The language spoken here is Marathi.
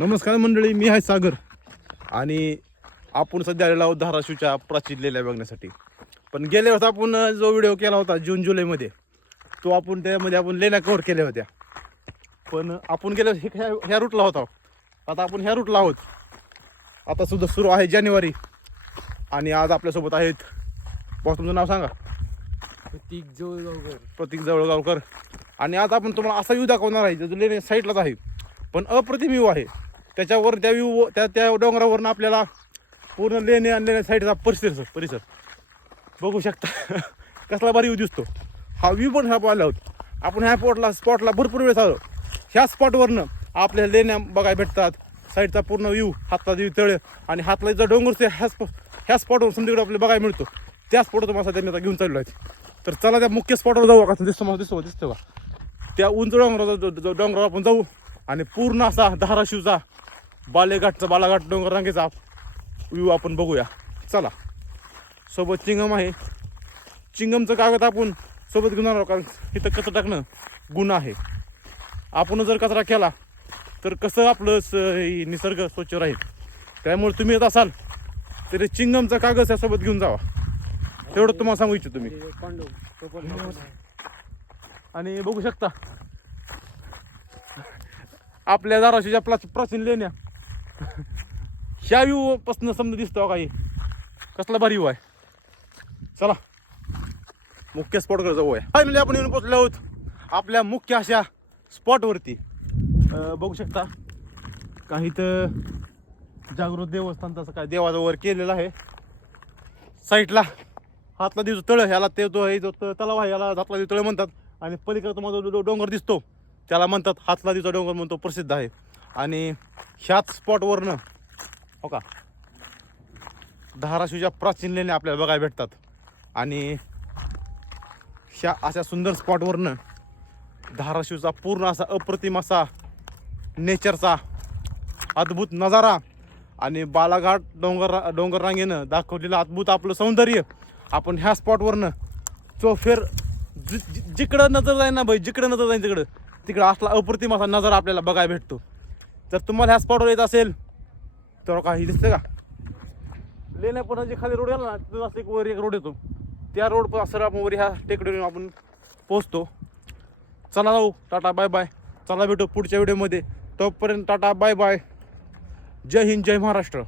नमस्कार मंडळी मी आहे सागर. आणि आपण सध्या आलेलो आहोत धाराशिवच्या प्राचीन लेल्या बघण्यासाठी. पण गेल्या वर्षी आपण जो व्हिडिओ केला होता जून जुलैमध्ये तो आपण त्यामध्ये आपण लेण्या कव्हर केल्या होत्या. पण आपण गेल्या ह्या ह्या रूटला होता. आता आपण ह्या रूटला आहोत. आता सुद्धा सुरू आहे जानेवारी. आणि आज आपल्यासोबत आहेत बॉस तुमचं नाव सांगा. प्रतीक जवळगावकर. प्रतीक जवळगावकर. आणि आज आपण तुम्हाला असा व्ह्यू दाखवणार आहे जो लेण्या साईडलाच आहे. पण अप्रतिम व्ह्यू आहे. त्याच्यावर त्या व्यू त्या त्या डोंगरावरनं आपल्याला पूर्ण लेणे आणि लेण्या साईडचा परिसर परिसर. बघू शकता. कसला भारी व्यू दिसतो. हा व्ह्यू पण ह्या पाहिला होता. आपण ह्या स्पॉटला स्पॉटला भरपूर वेळेस आलो. ह्या स्पॉटवरनं आपल्याला लेण्या बघायला भेटतात. साईडचा पूर्ण व्ह्यू हातला देऊ तळ आणि हातला जो डोंगर ते ह्या स्पॉ ह्या स्पॉटवर संध्याकडे आपल्याला बघायला मिळतो. त्या स्पॉटवर तुम्हाला त्यांनी आता घेऊन चाललो आहे तर चला त्या मुख्य स्पॉटवर जाऊ. का दिसतो मला दिसतो दिसतो का त्या उंच डोंगरावर जो- डोंगरावर आपण जाऊ. आणि पूर्ण असा धाराशिवचा बालेघाटचा बालाघाट डोंगर रांगेचा व्ह्यू आपण बघूया. चला. सोबत चिंगम आहे. चिंगमचं कागद आपण सोबत घेऊन आलो कारण इथं कचरा टाकणं गुन्हा आहे. आपण जर कचरा केला तर कसं आपलं स- निसर्ग स्वच्छ राहील? त्यामुळे तुम्ही येत असाल तरी चिंगमचा कागद त्यासोबत घेऊन जावा. तेवढं तुम्हाला सांगू इच्छितो तुम्ही आणि बघू शकता आपल्या धाराशिवच्या प्रा प्राचीन लेण्या. ह्या व्ह्यू पासून समजा दिसतो काही कसला भारी व्ह्यू आहे. चला. मुख्य स्पॉटकडे जाऊ आहे फायनली आपण येऊन पोचलो आहोत. आपल्या मुख्य अशा स्पॉटवरती बघू शकता. काही तर जागृत देवस्थान तसं काय देवाचा केलेलं आहे. साईडला हातला दिवस तळ ह्याला ते तो आहे जो तलाव आहे याला हातला दिवस तळ म्हणतात. आणि पलीकडे तुम्हाला डोंगर दिसतो. त्याला म्हणतात हातलादीचा डोंगर म्हणतो प्रसिद्ध आहे. आणि ह्याच स्पॉटवरनं हो का? धाराशिवच्या प्राचीन लेण्या आपल्याला बघायला भेटतात. आणि ह्या अशा सुंदर स्पॉटवरनं धाराशिवचा पूर्ण असा अप्रतिम असा नेचरचा अद्भुत नजारा आणि बालाघाट डोंगर डोंगर रांगेनं दाखवलेलं अद्भुत आपलं सौंदर्य आपण ह्या स्पॉटवरनं चोफेर जि जिकडं नजर जाईल ना भाई जिकडं नजर जाईल तिकडं. तिकडं असला अप्रतिम असा नजारा आपल्याला बघायला भेटतो. जर तुम्हाला ह्या स्पॉटवर येत असेल तर काही दिसतं का? लेण्या जे खाली रोड गेला ना तिथून असं एक वर एक रोड येतो. त्या रोड सर आपण वर ह्या टेकडीवर आपण पोचतो चला जाऊ. टाटा बाय बाय चला भेटू पुढच्या व्हिडिओमध्ये तोपर्यंत टाटा बाय बाय जय हिंद जय महाराष्ट्र.